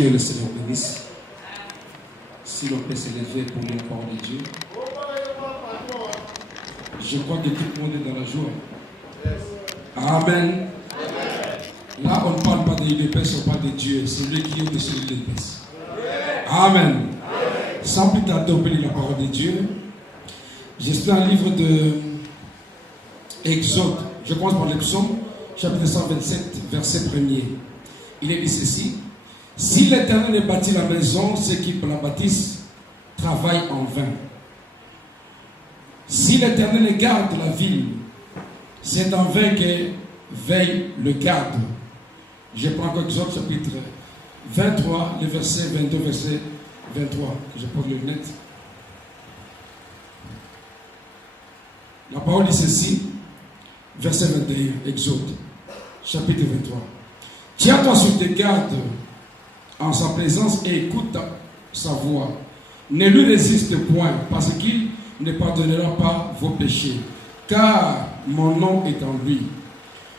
Que le Seigneur bénisse. Si l'on peut s'élever pour la parole de Dieu. Je crois que tout le monde est dans la joie. Amen. Là, on ne parle pas de l'épaisse, on parle de Dieu. C'est lui qui est au-dessus de l'épaisse. Amen. Sans plus tarder, on peut lire la parole de Dieu. Je suis dans le livre de Exode. Je commence par le psaume, chapitre 127, verset 1er. Il est dit ceci. Si l'Éternel ne bâtit la maison, ceux qui la bâtissent travaillent en vain. Si l'Éternel ne garde la ville, c'est en vain que veille le garde. Je prends Exode chapitre 23, le verset 22, verset 23, que je porte le net. La parole dit ceci, verset 21, Exode, chapitre 23. Tiens-toi sur tes gardes en sa présence et écoute sa voix. Ne lui résiste point, parce qu'il ne pardonnera pas vos péchés, car mon nom est en lui.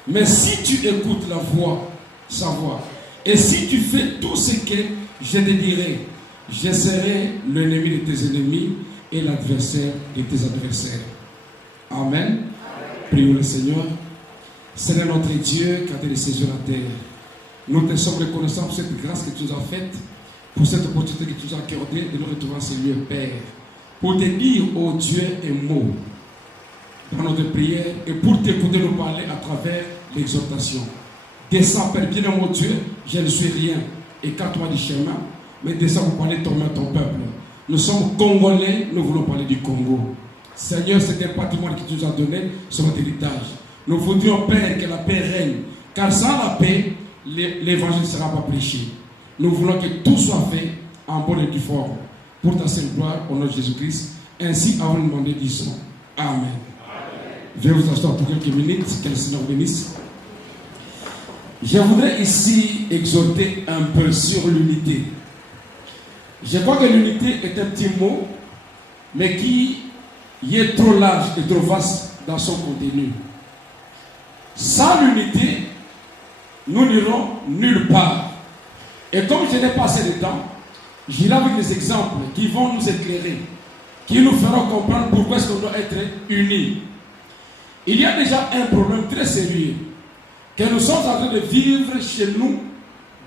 Mais si tu écoutes la voix, sa voix, et si tu fais tout ce que je te dirai, je serai l'ennemi de tes ennemis et l'adversaire de tes adversaires. Amen. Prions le Seigneur. Seigneur notre Dieu, qui a des cieux sur la terre, nous te sommes reconnaissants pour cette grâce que tu nous as faite, pour cette opportunité que tu nous as accordée de nous retrouver en ce lieu, Père, pour te dire, oh Dieu, un mot dans notre prière et pour t'écouter nous parler à travers l'exhortation. Descends, Père, bien mon Dieu, je ne suis rien, écarte-toi du chemin, mais descends pour parler ton peuple. Nous sommes Congolais, nous voulons parler du Congo. Seigneur, c'est un patrimoine que tu nous as donné sur notre héritage. Nous voudrions, Père, que la paix règne, car sans la paix, l'évangile ne sera pas prêché. Nous voulons que tout soit fait en bonne et due forme. Pour ta sainte gloire, au nom de Jésus-Christ. Ainsi, avant de demander, disons Amen. Veuillez vous asseoir pour quelques minutes, que le Seigneur bénisse. Je voudrais ici exhorter un peu sur l'unité. Je crois que l'unité est un petit mot, mais qui est trop large et trop vaste dans son contenu. Sans l'unité, nous n'irons nulle part. Et comme je n'ai pas assez de temps, j'irai avec des exemples qui vont nous éclairer, qui nous feront comprendre pourquoi est-ce qu'on doit être unis. Il y a déjà un problème très sérieux que nous sommes en train de vivre chez nous,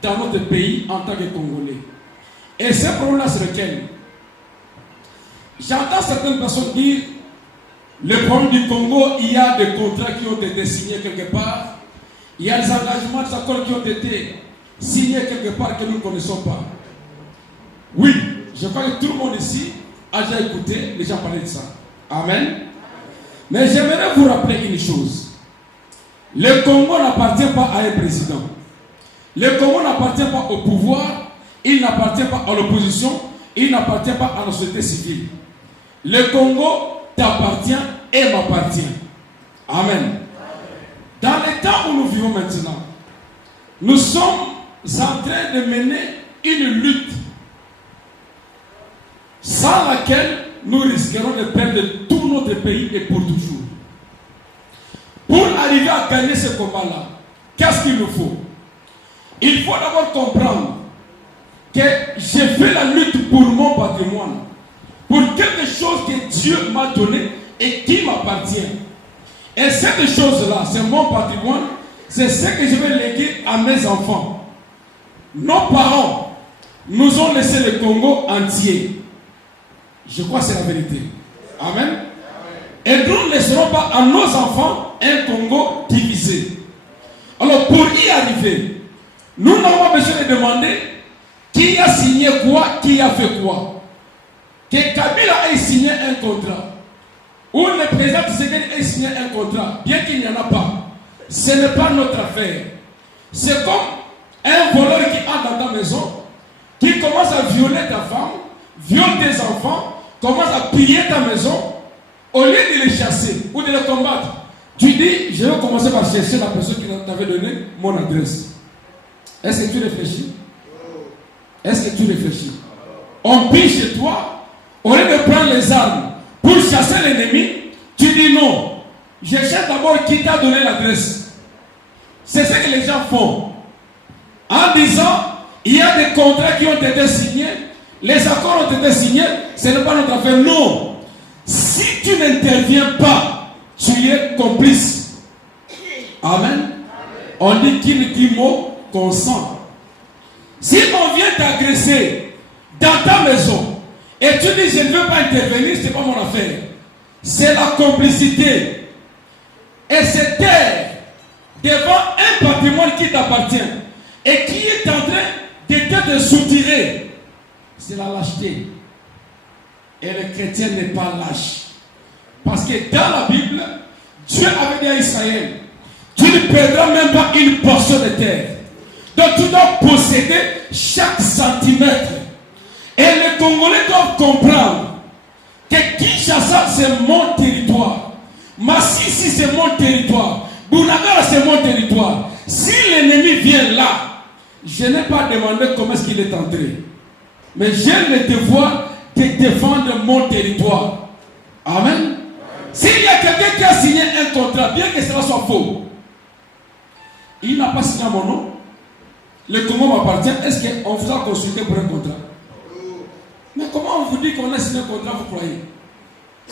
dans notre pays, en tant que Congolais. Et ce problème-là, c'est lequel? J'entends certaines personnes dire, le problème du Congo, il y a des contrats qui ont été signés quelque part, il y a des engagements, des accords qui ont été signés quelque part que nous ne connaissons pas. Oui, je crois que tout le monde ici a déjà écouté les gens parler de ça. Amen. Mais j'aimerais vous rappeler une chose. Le Congo n'appartient pas à un président. Le Congo n'appartient pas au pouvoir, il n'appartient pas à l'opposition, il n'appartient pas à la société civile. Le Congo t'appartient et m'appartient. Amen. Dans les temps où nous vivons maintenant, nous sommes en train de mener une lutte sans laquelle nous risquerons de perdre tout notre pays et pour toujours. Pour arriver à gagner ce combat-là, qu'est-ce qu'il nous faut? Il faut d'abord comprendre que j'ai fait la lutte pour mon patrimoine, pour quelque chose que Dieu m'a donné et qui m'appartient. Et cette chose-là, c'est mon patrimoine, c'est ce que je vais léguer à mes enfants. Nos parents nous ont laissé le Congo entier. Je crois que c'est la vérité. Amen. Et nous ne laisserons pas à nos enfants un Congo divisé. Alors pour y arriver, nous n'avons pas besoin de demander qui a signé quoi, qui a fait quoi. Que Kabila ait signé un contrat, ou le président Tshisekedi ait signé un contrat, bien qu'il n'y en a pas, ce n'est pas notre affaire. C'est comme un voleur qui entre dans ta maison, qui commence à violer ta femme, viole tes enfants, commence à piller ta maison, au lieu de les chasser ou de les combattre, tu dis, je vais commencer par chercher la personne qui t'avait donné mon adresse. Est-ce que tu réfléchis? Est-ce que tu réfléchis? On pille chez toi, au lieu de prendre les armes pour chasser l'ennemi, tu dis non. Je cherche d'abord qui t'a donné l'adresse. C'est ce que les gens font. En disant Il y a des contrats qui ont été signés. Les accords ont été signés. Ce n'est pas notre affaire. Non. Si tu n'interviens pas, tu es complice. Amen. On dit qui ne dit mot consent. Si on vient t'agresser dans ta maison et tu dis je ne veux pas intervenir, ce n'est pas mon affaire. C'est la complicité. Et c'est taire devant un patrimoine qui t'appartient et qui est en train de te soutirer. C'est la lâcheté. Et le chrétien n'est pas lâche. Parce que dans la Bible, Dieu avait dit à Israël, tu ne perdras même pas une portion de terre. Donc tu dois posséder chaque centimètre. Et les Congolais doivent comprendre que Kinshasa c'est mon territoire. Massissi c'est mon territoire. Bunagana c'est mon territoire. Si l'ennemi vient là, je n'ai pas demandé comment est-ce qu'il est entré. Mais j'ai le devoir de défendre mon territoire. Amen. S'il y a quelqu'un qui a signé un contrat, bien que cela soit faux, il n'a pas signé mon nom, le Congo m'appartient, est-ce qu'on vous a consulté pour un contrat? Mais comment on vous dit qu'on a signé un contrat, vous croyez?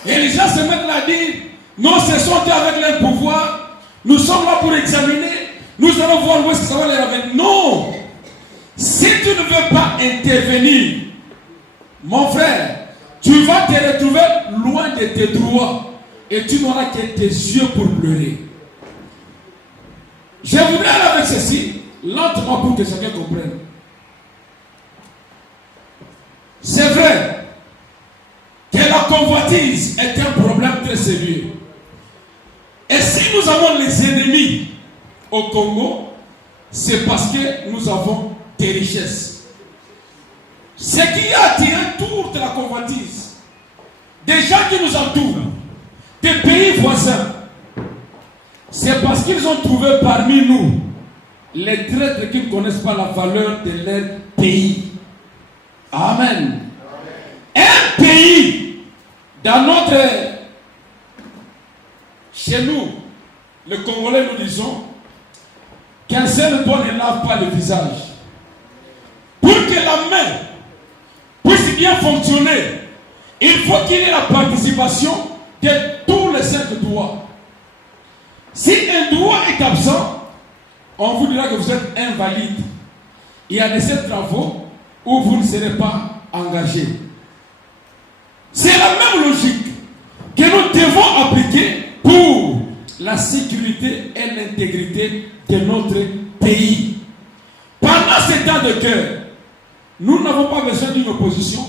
Et les gens se mettent là à dire, non, ce sont eux avec leur pouvoir, nous sommes là pour examiner, nous allons voir où est-ce que ça va les ramener. Non! Si tu ne veux pas intervenir, mon frère, tu vas te retrouver loin de tes droits et tu n'auras que tes yeux pour pleurer. Je voudrais aller avec ceci, lentement pour que chacun comprenne. C'est vrai que la convoitise est un problème très sérieux. Et si nous avons les ennemis au Congo, c'est parce que nous avons des richesses. Ce qui a attiré toute la convoitise, des gens qui nous entourent, des pays voisins, c'est parce qu'ils ont trouvé parmi nous les traîtres qui ne connaissent pas la valeur de leur pays. Amen. Un pays, dans notre... Chez nous, les Congolais, nous disons qu'un seul doigt ne lave pas le visage. Pour que la main puisse bien fonctionner, il faut qu'il y ait la participation de tous les 5 doigts. Si un doigt est absent, on vous dira que vous êtes invalide. Il y a des 7 travaux où vous ne serez pas engagé. C'est la même logique que nous devons appliquer pour la sécurité et l'intégrité de notre pays. Pendant ces temps de cœur, nous n'avons pas besoin d'une opposition,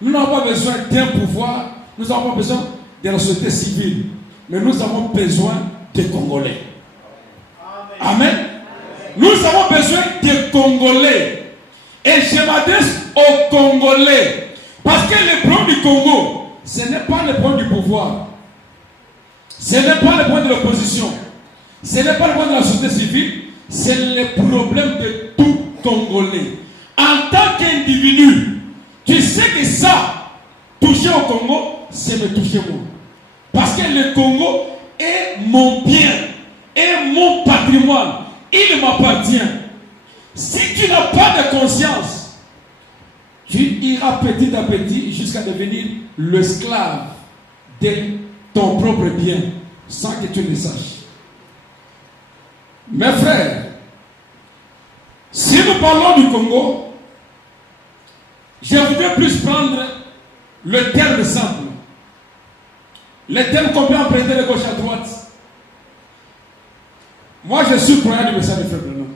nous n'avons pas besoin d'un pouvoir, nous n'avons pas besoin de la société civile, mais nous avons besoin des Congolais. Amen. Nous avons besoin des Congolais. Et je m'adresse aux Congolais. Parce que le problème du Congo, ce n'est pas le problème du pouvoir. Ce n'est pas le problème de l'opposition. Ce n'est pas le problème de la société civile. C'est le problème de tout Congolais. En tant qu'individu, tu sais que ça, toucher au Congo, c'est me toucher moi. Parce que le Congo est mon bien, est mon patrimoine. Il m'appartient. Si tu n'as pas de conscience, tu iras petit à petit jusqu'à devenir l'esclave de ton propre bien, sans que tu le saches. Mes frères, si nous parlons du Congo, je voudrais plus prendre le terme simple. Le terme qu'on peut emprunter de gauche à droite. Moi, je suis croyant du message de Frère Branham.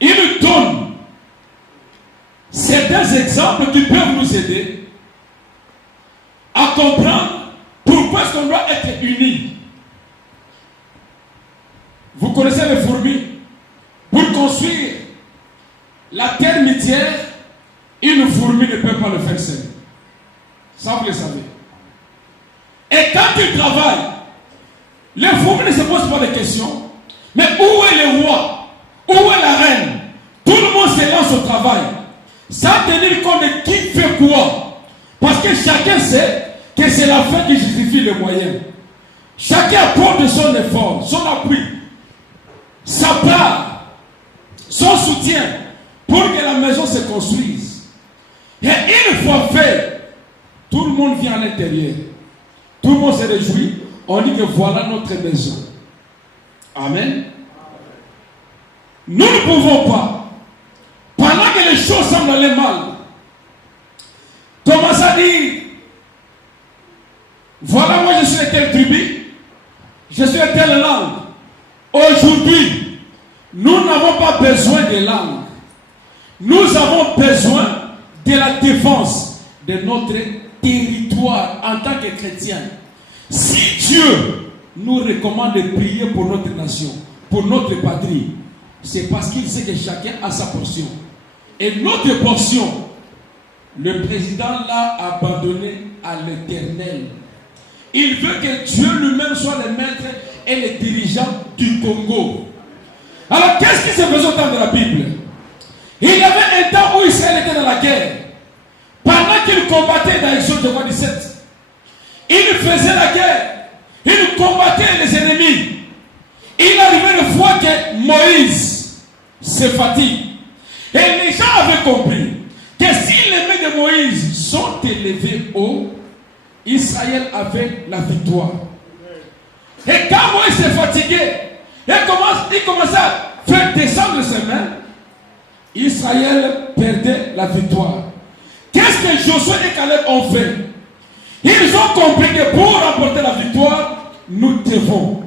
Il nous donne certains exemples qui peuvent nous aider à comprendre pourquoi est-ce qu'on doit être unis. Vous connaissez les fourmis. Pour construire la termitière, une fourmi ne peut pas le faire seule. Ça, vous le savez. Et quand tu travailles, les fourmis ne se posent pas de questions. Mais où est le roi? Où est la reine? Tout le monde se lance au travail. Sans tenir compte de qui fait quoi. Parce que chacun sait que c'est la fin qui justifie les moyens. Chacun apporte son effort, son appui, sa part, son soutien. soutien pour que la maison se construise. Et une fois fait, tout le monde vient à l'intérieur. Tout le monde se réjouit. On dit que voilà notre maison. Amen. Nous ne pouvons pas, pendant que les choses semblent aller mal, commencer à dire, voilà, moi je suis de telle tribu, je suis de telle langue. Aujourd'hui, nous n'avons pas besoin de langue. Nous avons besoin de la défense de notre territoire en tant que chrétiens. Si Dieu nous recommande de prier pour notre nation, pour notre patrie, c'est parce qu'il sait que chacun a sa portion. Et notre portion, le président l'a abandonné à l'Éternel. Il veut que Dieu lui-même soit le maître et le dirigeant du Congo. Alors, qu'est-ce qui se faisait au temps de la Bible? Il y avait un temps où Israël était dans la guerre. Pendant qu'il combattait dans Exode 17, il faisait la guerre. Il combattait les ennemis. Il arrivait une fois que Moïse se fatigue. Et les gens avaient compris que si les mains de Moïse sont élevées haut, Israël avait la victoire. Et quand Moïse s'est fatigué, il commençait à faire descendre ses mains, Israël perdait la victoire. Qu'est-ce que Josué et Caleb ont fait? Ils ont compris que pour remporter la victoire, nous devons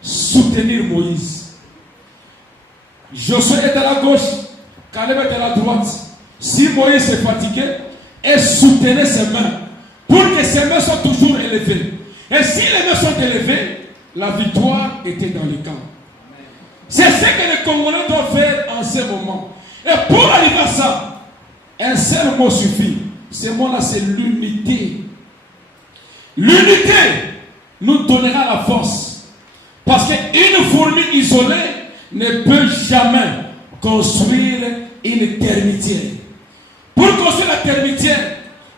soutenir Moïse. Josué est à la gauche, Caleb est à la droite. Si Moïse s'est fatigué, et soutenez ses mains pour que ses mains soient toujours élevées. Et si les mains sont élevées, la victoire était dans le camp. C'est ce que les Congolais doivent faire en ce moment. Et pour arriver à ça, un seul mot suffit. Ce mot-là, c'est l'unité. L'unité nous donnera la force. Parce qu'une fourmi isolée ne peut jamais construire une termitière. Pour construire la termitière,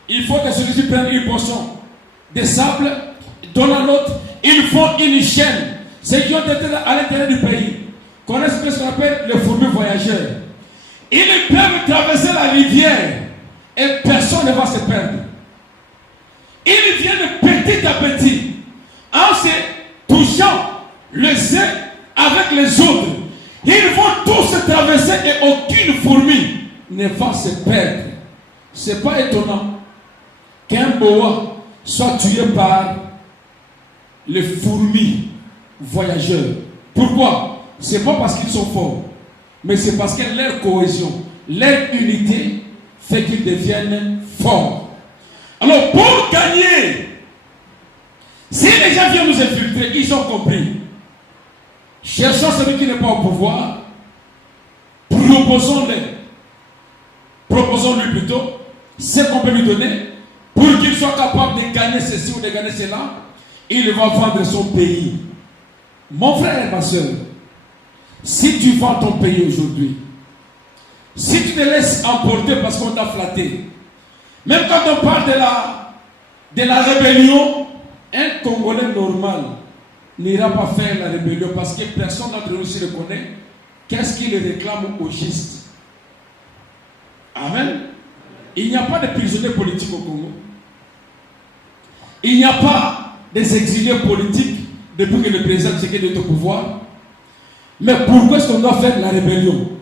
il faut que celui-ci prenne une portion de sable, donne à l'autre. Il faut une chaîne. Ceux qui ont été à l'intérieur du pays connaissent ce qu'on appelle les fourmis voyageurs. Ils peuvent traverser la rivière et personne ne va se perdre. Ils viennent petit à petit en se touchant les uns avec les autres. Ils vont tous se traverser et aucune fourmi ne va se perdre. Ce n'est pas étonnant qu'un boa soit tué par les fourmis voyageurs. Pourquoi? Ce n'est pas parce qu'ils sont forts, mais c'est parce que leur cohésion, leur unité fait qu'ils deviennent forts. Alors pour gagner, si les gens viennent nous infiltrer, ils ont compris. Cherchons celui qui n'est pas au pouvoir, proposons-lui plutôt ce qu'on peut lui donner pour qu'il soit capable de gagner ceci ou de gagner cela. Il va vendre son pays. Mon frère et ma soeur, si tu vends ton pays aujourd'hui, si tu te laisses emporter parce qu'on t'a flatté, même quand on parle de la rébellion, un Congolais normal n'ira pas faire la rébellion parce que personne d'entre nous ne connaît qu'est-ce qu'il réclame au juste. Amen. Il n'y a pas de prisonniers politiques au Congo. Il n'y a pas des exilés politiques depuis que le président Tshisekedi est au pouvoir. Mais pourquoi est-ce qu'on doit faire la rébellion?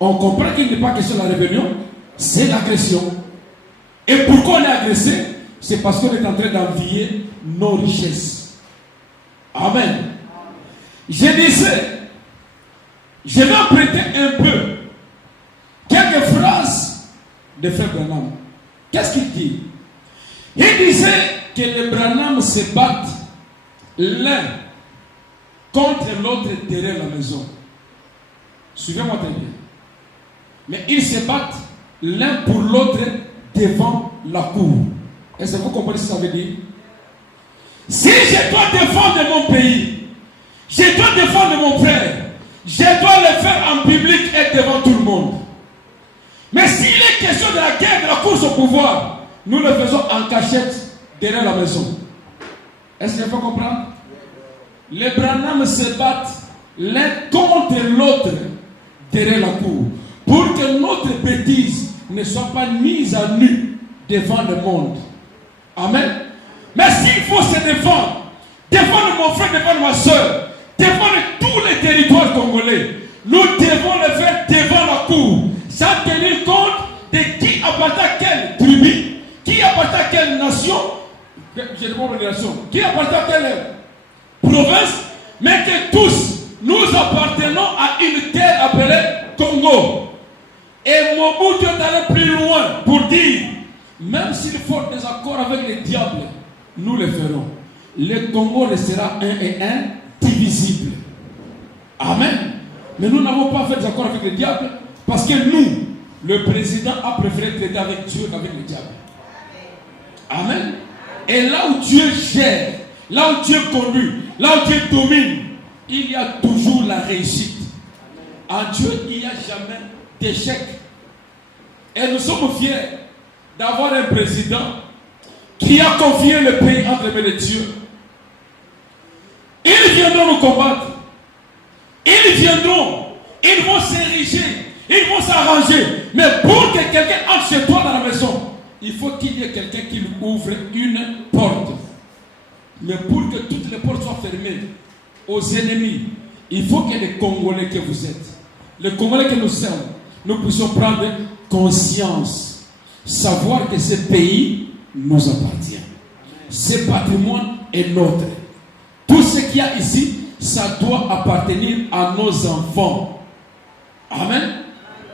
On comprend qu'il n'est pas question de la rébellion, c'est l'agression. Et pourquoi on est agressé? C'est parce qu'on est en train d'envier nos richesses. Amen. Je disais, je vais emprunter un peu quelques phrases de Frère Branham. Qu'est-ce qu'il dit? Il disait que les Branham se battent l'un contre l'autre derrière la maison. Suivez-moi très bien. Mais ils se battent l'un pour l'autre devant la cour. Est-ce que vous comprenez ce que ça veut dire? Si je dois défendre mon pays, je dois défendre mon frère, je dois le faire en public et devant tout le monde. Mais s'il est question de la guerre, de la course au pouvoir, nous le faisons en cachette derrière la maison. Est-ce qu'il faut comprendre? Les Branham se battent l'un contre l'autre derrière la cour. Pour que notre bêtise ne soit pas mise à nu devant le monde. Amen. Mais s'il faut se défendre mon frère, défendre ma soeur, défendre tous les territoires congolais, nous devons le faire devant la cour, sans tenir compte de qui appartient à quelle tribu, qui appartient à quelle nation, je demande une nation, qui appartient à quelle province, mais que tous nous appartenons à une terre appelée Congo. Et Mobutu est allé plus loin pour dire, même s'il faut des accords avec les diables, nous le ferons. Le Congo restera un et indivisible. Amen. Mais nous n'avons pas fait des accords avec les diables parce que nous, le président a préféré traiter avec Dieu qu'avec les diables. Amen. Et là où Dieu gère, là où Dieu conduit, là où Dieu domine, il y a toujours la réussite. En Dieu, il n'y a jamais d'échec. Et nous sommes fiers d'avoir un président qui a confié le pays entre les mains de Dieu. Ils viendront nous combattre. Ils viendront. Ils vont s'ériger. Ils vont s'arranger. Mais pour que quelqu'un entre chez toi dans la maison, il faut qu'il y ait quelqu'un qui lui ouvre une porte. Mais pour que toutes les portes soient fermées aux ennemis, il faut que les Congolais que vous êtes, les Congolais que nous sommes, nous puissions prendre conscience, savoir que ce pays nous appartient. Ce patrimoine est nôtre. Tout ce qu'il y a ici, ça doit appartenir à nos enfants. Amen.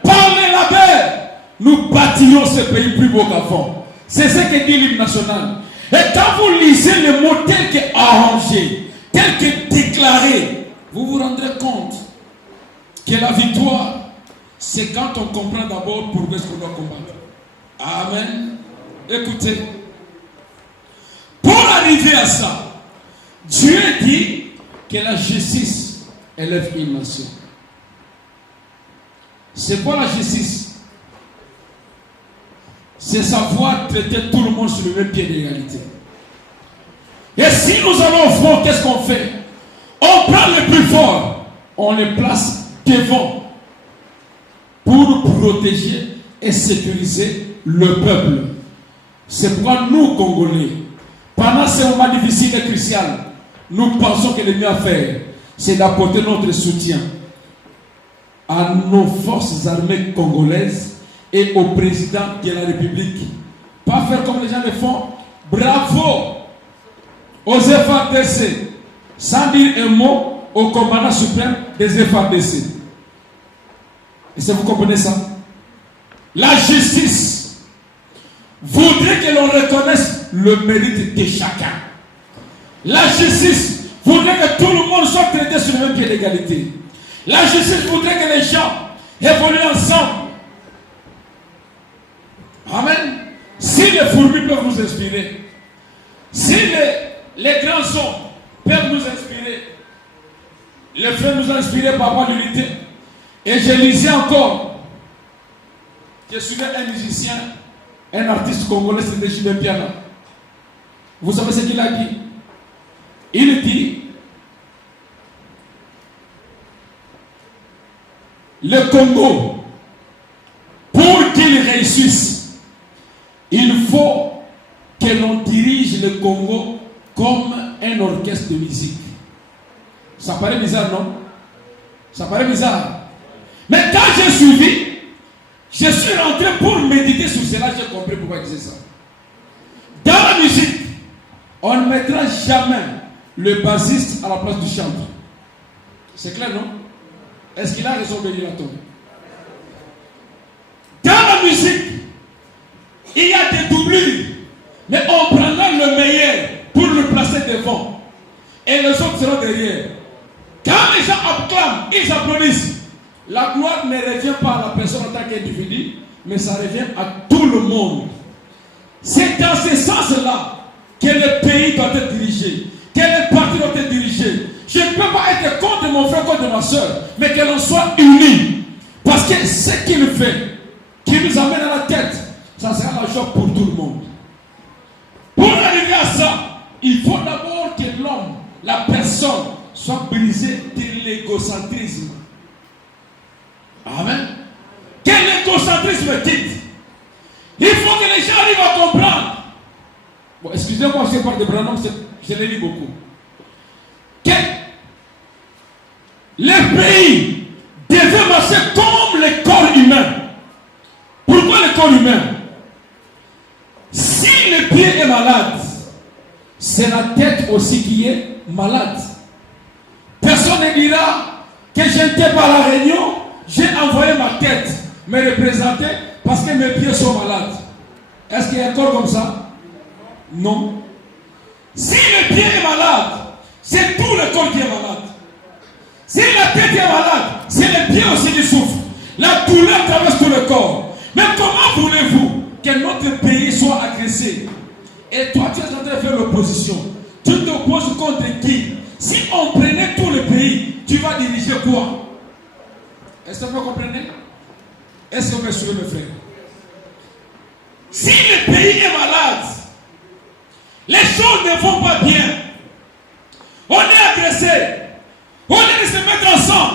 Par les labeurs, nous bâtillons ce pays plus beau qu'avant. C'est ce que dit l'hymne national. Et quand vous lisez le mot tel que arrangé, tel que déclaré, vous vous rendrez compte que la victoire, c'est quand on comprend d'abord pourquoi est-ce qu'on doit combattre. Amen. Écoutez, pour arriver à ça, Dieu dit que la justice élève une nation. C'est quoi la justice? C'est savoir traiter tout le monde sur le même pied d'égalité. Et si nous allons au front, qu'est-ce qu'on fait? On prend les plus forts, on les place devant pour protéger et sécuriser le peuple. C'est pourquoi nous, Congolais, pendant ces moments difficiles et cruciaux, nous pensons que le mieux à faire, c'est d'apporter notre soutien à nos forces armées congolaises et au président de la République. Pas faire comme les gens le font. Bravo aux FARDC, sans dire un mot au commandant suprême des FARDC. Est-ce que vous comprenez ça? La justice voudrait que l'on reconnaisse le mérite de chacun. La justice voudrait que tout le monde soit traité sur le même pied d'égalité. La justice voudrait que les gens évoluent ensemble. Amen. Si les fourmis peuvent nous inspirer, si les grands hommes peuvent nous inspirer, les frères nous ont inspirés par rapport à l'unité. Et je lisais encore, je suivais un musicien, un artiste congolais, c'était Jimé Piana. Vous savez ce qu'il a dit? Il dit, le Congo, pour qu'il réussisse, il faut que l'on dirige le Congo comme un orchestre de musique. Ça paraît bizarre, non? Ça paraît bizarre. Mais quand j'ai suivi, je suis rentré pour méditer sur cela, j'ai compris pourquoi il disait ça. Dans la musique, on ne mettra jamais le bassiste à la place du chanteur. C'est clair, non? Est-ce qu'il a raison de dire la tombe? Dans la musique, il y a des doublures, mais on prendra le meilleur pour le placer devant. Et les autres seront derrière. Quand les gens acclament, ils applaudissent. La gloire ne revient pas à la personne en tant qu'individu, mais ça revient à tout le monde. C'est dans ce sens-là que le pays doit être dirigé, que les partis doivent être dirigés. Je ne peux pas être contre mon frère, contre ma soeur, mais que l'on soit unis. Parce que ce qu'il fait, qui nous amène à la tête, ça sera la joie pour tout le monde. Pour arriver à ça, il faut d'abord que l'homme, la personne, soit brisée de l'égocentrisme. Amen. Que l'égocentrisme quitte. Il faut que les gens arrivent à comprendre. Bon, excusez-moi, je parle de Branham, je l'ai lu beaucoup. Que les pays devaient marcher comme le corps humain. Pourquoi le corps humain? Si le pied est malade, c'est la tête aussi qui est malade. Personne ne dira que je n'étais pas à la réunion, j'ai envoyé ma tête me représenter parce que mes pieds sont malades. Est-ce qu'il y a un corps comme ça? Non. Si le pied est malade, c'est tout le corps qui est malade. Si la tête est malade, c'est le pied aussi qui souffre. La douleur traverse tout le corps. Mais comment voulez-vous que notre pays soit agressé? Et toi, tu es en train de faire l'opposition. Tu t'opposes contre qui? Si on prenait tout le pays, tu vas diriger quoi? Est-ce que vous comprenez? Est-ce que vous me suivez, mes frères? Si le pays est malade, les choses ne vont pas bien. On est agressé. Au lieu de se mettre ensemble,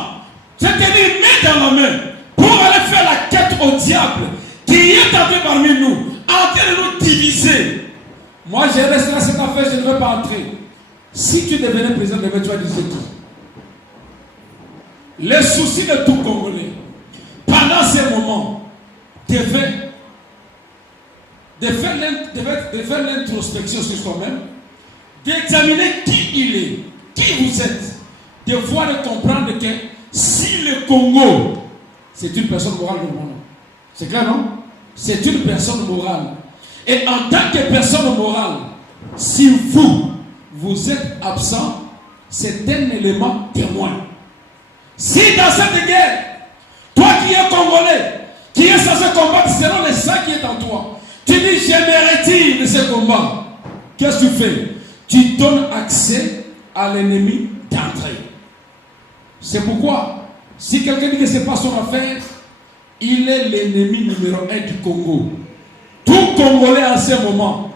c'est-à-dire main dans la main, pour aller faire la quête au diable qui est entré parmi nous, en train de nous diviser. Moi, je reste dans cette affaire, je ne veux pas entrer. Si tu devenais président de tu vas dire tout. Le souci de tout Congolais, pendant ces moments, devait faire l'introspection sur soi-même, d'examiner qui il est, qui vous êtes, de voir et comprendre que si le Congo, c'est une personne morale de mon nom. C'est clair, non? C'est une personne morale. Et en tant que personne morale, si vous êtes absent, c'est un élément témoin. Si dans cette guerre, toi qui es Congolais, qui es censé combattre selon le sang qui est en toi, tu dis je me retire de ce combat, qu'est-ce que tu fais? Tu donnes accès à l'ennemi d'entrer. C'est pourquoi, si quelqu'un dit que ce n'est pas son affaire, il est l'ennemi numéro 1 du Congo. Tout Congolais en ce moment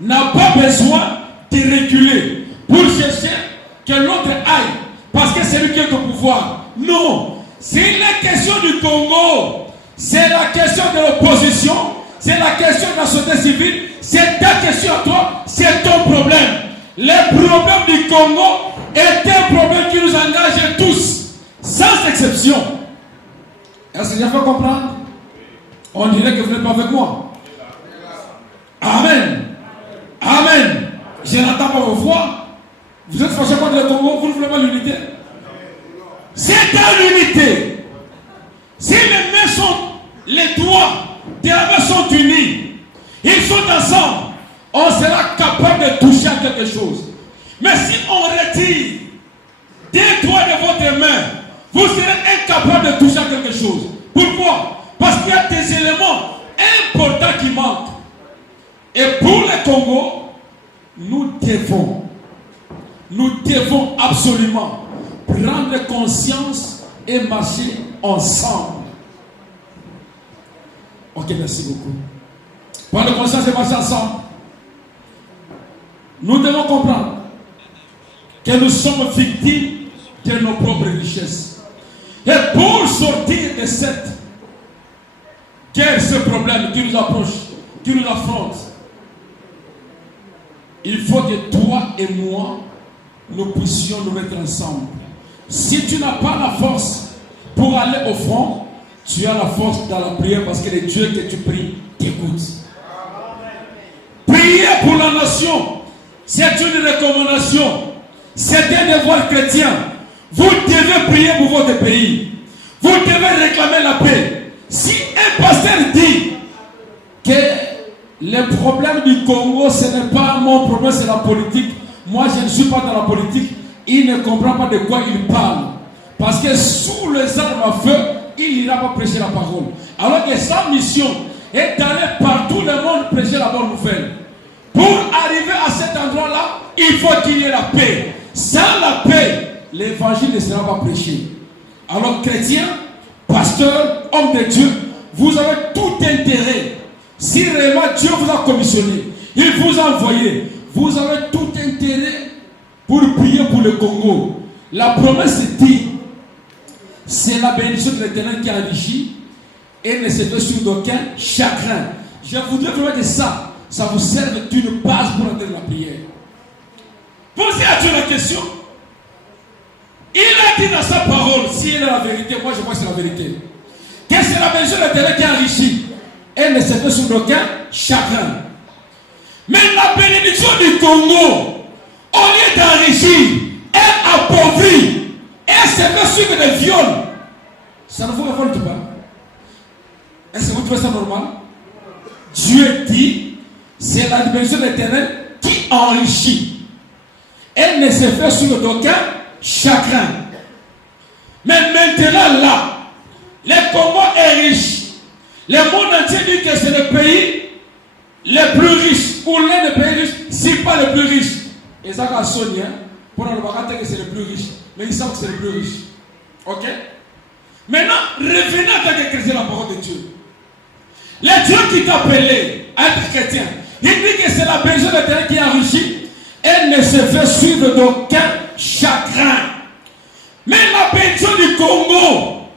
n'a pas besoin de reculer pour chercher que l'autre aille parce que c'est lui qui est au pouvoir. Non, c'est la question du Congo, c'est la question de l'opposition, c'est la question de la société civile, c'est ta question à toi, c'est ton problème. Le problème du Congo est un problème qui nous engage tous, sans exception. Est-ce que j'ai fait comprendre? On dirait que vous n'êtes pas avec moi. Amen. Amen. Je n'entends pas vos voix. Vous êtes fâchés contre le Congo, vous ne voulez pas l'unité. C'est dans l'unité. Si les doigts des mains sont unis, ils sont ensemble, on sera capable de toucher à quelque chose. Mais si on retire des doigts de votre main, vous serez incapable de toucher à quelque chose. Pourquoi? Parce qu'il y a des éléments importants qui manquent. Et pour le Congo, nous devons absolument prendre conscience et marcher ensemble. Ok, merci beaucoup. Prendre conscience et marcher ensemble. Nous devons comprendre que nous sommes victimes de nos propres richesses. Et pour sortir de cette guerre, ce problème qui nous approche, qui nous affronte, il faut que toi et moi, nous puissions nous mettre ensemble. Si tu n'as pas la force pour aller au front, tu as la force dans la prière parce que le Dieu que tu pries t'écoute. Prier pour la nation, c'est une recommandation. C'est un devoir chrétien. Vous devez prier pour votre pays. Vous devez réclamer la paix. Si un pasteur dit que le problème du Congo, ce n'est pas mon problème, c'est la politique. Moi, je ne suis pas dans la politique. Il ne comprend pas de quoi il parle. Parce que sous les armes à feu, il n'ira pas prêcher la parole. Alors que sa mission est d'aller partout le monde prêcher la bonne nouvelle. Pour arriver à cet endroit-là, il faut qu'il y ait la paix. Sans la paix, l'évangile ne sera pas prêché. Alors, chrétiens, pasteurs, hommes de Dieu, vous avez tout intérêt. Si réellement Dieu vous a commissionné, il vous a envoyé, vous avez tout intérêt pour prier pour le Congo. La promesse dit, c'est la bénédiction de l'Éternel qui enrichit et ne se fait sur d'aucun chagrin. Je voudrais vraiment que ça vous serve d'une base pour entrer dans la prière. Posez à Dieu la question. Il a dit dans sa parole, si elle est la vérité, moi je vois que c'est la vérité, que c'est la bénédiction de l'Éternel qui enrichit et ne se fait sur d'aucun chagrin. Mais la bénédiction du Congo, au lieu d'enrichir, elle appauvrit, elle se fait suivre des viols. Ça ne vous révolte pas? Est-ce que vous trouvez ça normal? Dieu dit, c'est la bénédiction de l'Éternel qui enrichit. Elle ne se fait sur d'aucun chagrin. Mais maintenant là, le Congo est riche. Le monde entier dit que c'est le pays le plus riche, ou l'un des pays riches, si pas le plus riche. Et ça va sonner, pour le voir que c'est le plus riche. Mais ils savent que c'est le plus riche. Ok? Maintenant, revenez en tant que chrétien la parole de Dieu. Le Dieu qui t'a appelé à être chrétien, il dit que c'est la bénédiction de l'Éternel qui enrichit. Elle ne se fait suivre d'aucun chagrin. Mais la bénédiction du Congo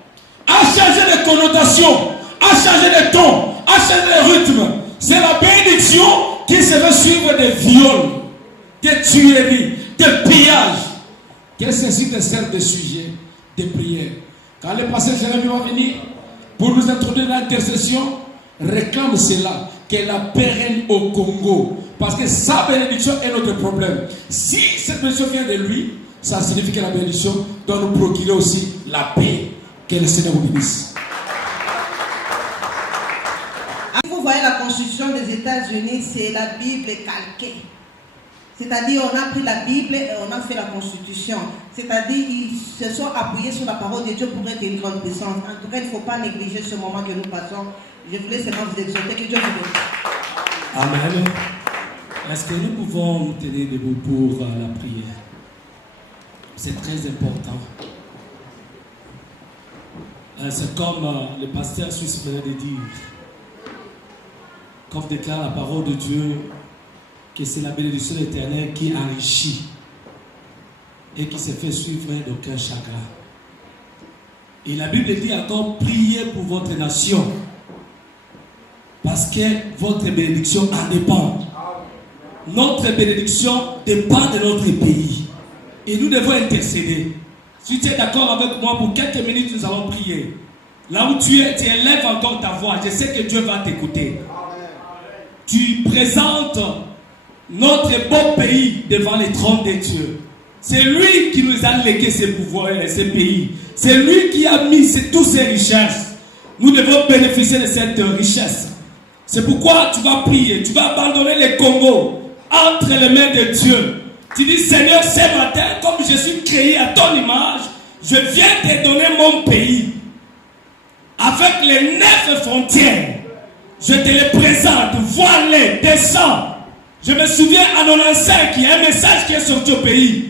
a changé de connotation, a changé de ton, a changé de rythme. C'est la bénédiction qui se fait suivre des viols, des tueries, des pillages. Quel ceci te sert de sujet de prière? Quand le pasteur Jérémie va venir pour nous introduire dans l'intercession, réclame cela, qu'elle la pérenne au Congo. Parce que sa bénédiction est notre problème. Si cette bénédiction vient de lui, ça signifie que la bénédiction doit nous procurer aussi la paix. Que le Seigneur vous bénisse. Vous voyez la constitution des États-Unis, c'est la Bible calquée. C'est-à-dire, on a pris la Bible et on a fait la constitution. C'est-à-dire, ils se sont appuyés sur la parole de Dieu pour être une grande puissance. En tout cas, il ne faut pas négliger ce moment que nous passons. Je voulais seulement vous exhorter, que Dieu vous bénisse. Amen. Est-ce que nous pouvons nous tenir debout pour la prière? C'est très important. C'est comme le pasteur suisse venait de dire, quand on déclare la parole de Dieu, que c'est la bénédiction éternelle qui enrichit et qui se fait suivre d'aucun chagrin. Et la Bible dit encore, priez pour votre nation, parce que votre bénédiction en dépend. Notre bénédiction dépend de notre pays. Et nous devons intercéder. Si tu es d'accord avec moi, pour quelques minutes, nous allons prier. Là où tu es, tu élèves encore ta voix. Je sais que Dieu va t'écouter. Tu présentes notre beau pays devant les trônes de Dieu. C'est lui qui nous a légué ces pouvoirs et ces pays. C'est lui qui a mis toutes ces richesses. Nous devons bénéficier de cette richesse. C'est pourquoi tu vas prier. Tu vas abandonner le Congo entre les mains de Dieu. Tu dis, Seigneur, ce matin, comme je suis créé à ton image, je viens te donner mon pays. Avec les 9 frontières, je te les présente. Vois-les, descends. Je me souviens à 95, il y a un message qui est sorti au pays.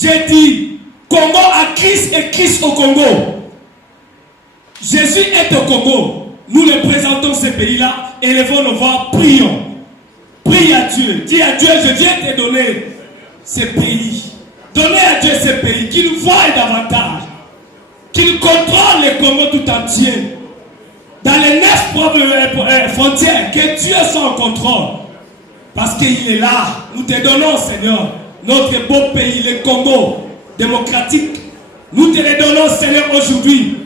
J'ai dit, Congo à Christ et Christ au Congo. Jésus est au Congo. Nous les présentons ces pays-là, élevons nos voix, prions. Prie à Dieu. Dis à Dieu, je viens te donner ces pays. Donnez à Dieu ces pays, qu'il voie davantage. Qu'il contrôle le Congo tout entier. Dans les 9 frontières, que Dieu soit en contrôle. Parce qu'il est là. Nous te donnons, Seigneur, notre beau pays, le Congo démocratique. Nous te le donnons, Seigneur, aujourd'hui.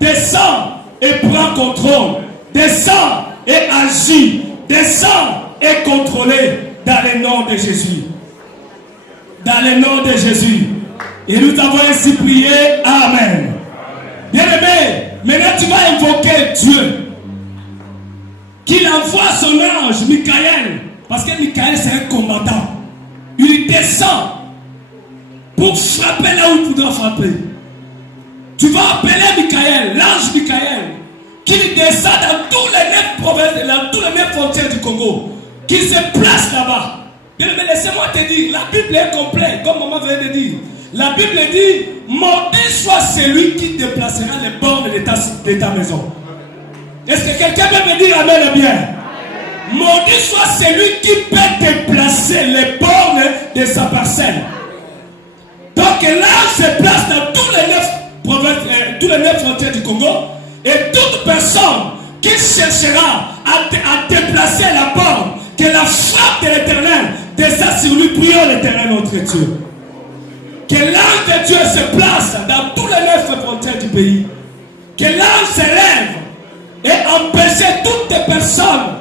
Descends et prends contrôle. Descends et agis. Descends et contrôlez dans le nom de Jésus. Dans le nom de Jésus. Et nous t'avons ainsi prié. Amen. Bien-aimé, maintenant tu vas invoquer Dieu. Qu'il envoie son ange, Michael. Parce que Michael c'est un combattant. Il descend pour frapper là où tu dois frapper. Tu vas appeler Michael, l'ange Michael, qu'il descend dans toutes les 9 provinces, dans toutes les 9 frontières du Congo. Qu'il se place là-bas. Bien, mais laissez-moi te dire, la Bible est complète, comme maman vient de dire. La Bible dit, maudit soit celui qui déplacera les bornes de ta maison. Est-ce que quelqu'un peut me dire amen bien? Maudit soit celui qui peut déplacer les bornes de sa parcelle. Donc là, se place dans toutes les 9 tous les 9 frontières du Congo. Et toute personne qui cherchera à déplacer la borne, que la frappe de l'Éternel descende sur lui, prions l'Éternel notre Dieu. Que l'ange de Dieu se place dans tous les 9 frontières du pays. Que l'ange se lève et empêcher toutes les personnes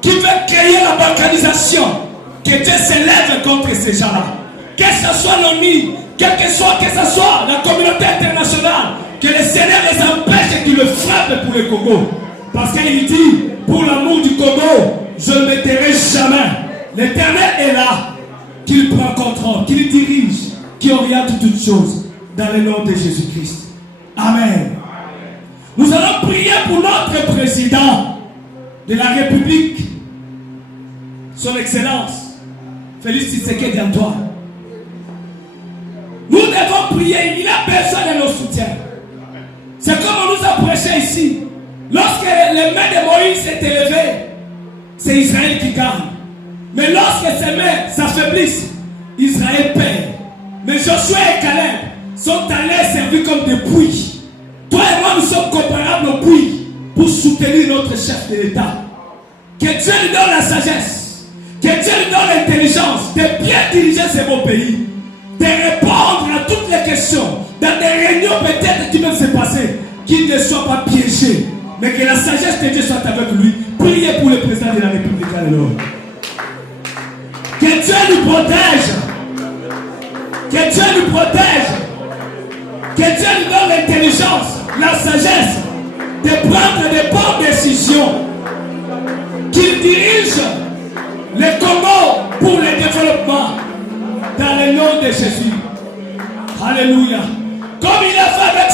qui veulent créer la balkanisation. Que Dieu se lève contre ces gens-là. Que ce soit l'ONU, que ce soit la communauté internationale, que le Seigneur les empêche et qu'il le frappe pour le Congo. Parce qu'il dit, pour l'amour du Congo, je ne me tairai jamais. L'Éternel est là, qu'il prend contrôle, qu'il dirige, qu'il oriente toutes choses dans le nom de Jésus-Christ. Amen. Nous allons prier pour notre président de la République, son Excellence, Félix Tshisekedi Antoine. Nous devons prier, il a besoin de nos soutiens. C'est comme on nous a prêché ici. Lorsque les mains de Moïse s'est élevées, c'est Israël qui gagne. Mais lorsque ses mains s'affaiblissent, Israël perd. Mais Josué et Caleb sont allés servir comme des puits. Toi et moi, nous sommes comparables aux puits pour soutenir notre chef de l'État. Que Dieu lui donne la sagesse, que Dieu lui donne l'intelligence de bien diriger ce beau pays, de répondre à toutes les questions, dans des réunions peut-être qui peuvent se passer, qu'il ne soit pas piégé, mais que la sagesse de Dieu soit avec lui. Priez pour le président de la République. Alors. Que Dieu nous protège. Que Dieu nous protège. Que Dieu nous donne l'intelligence, la sagesse de prendre des bonnes décisions. Qu'il dirige le Congo pour le développement dans le nom de Jésus. Alléluia. Comme il a fait avec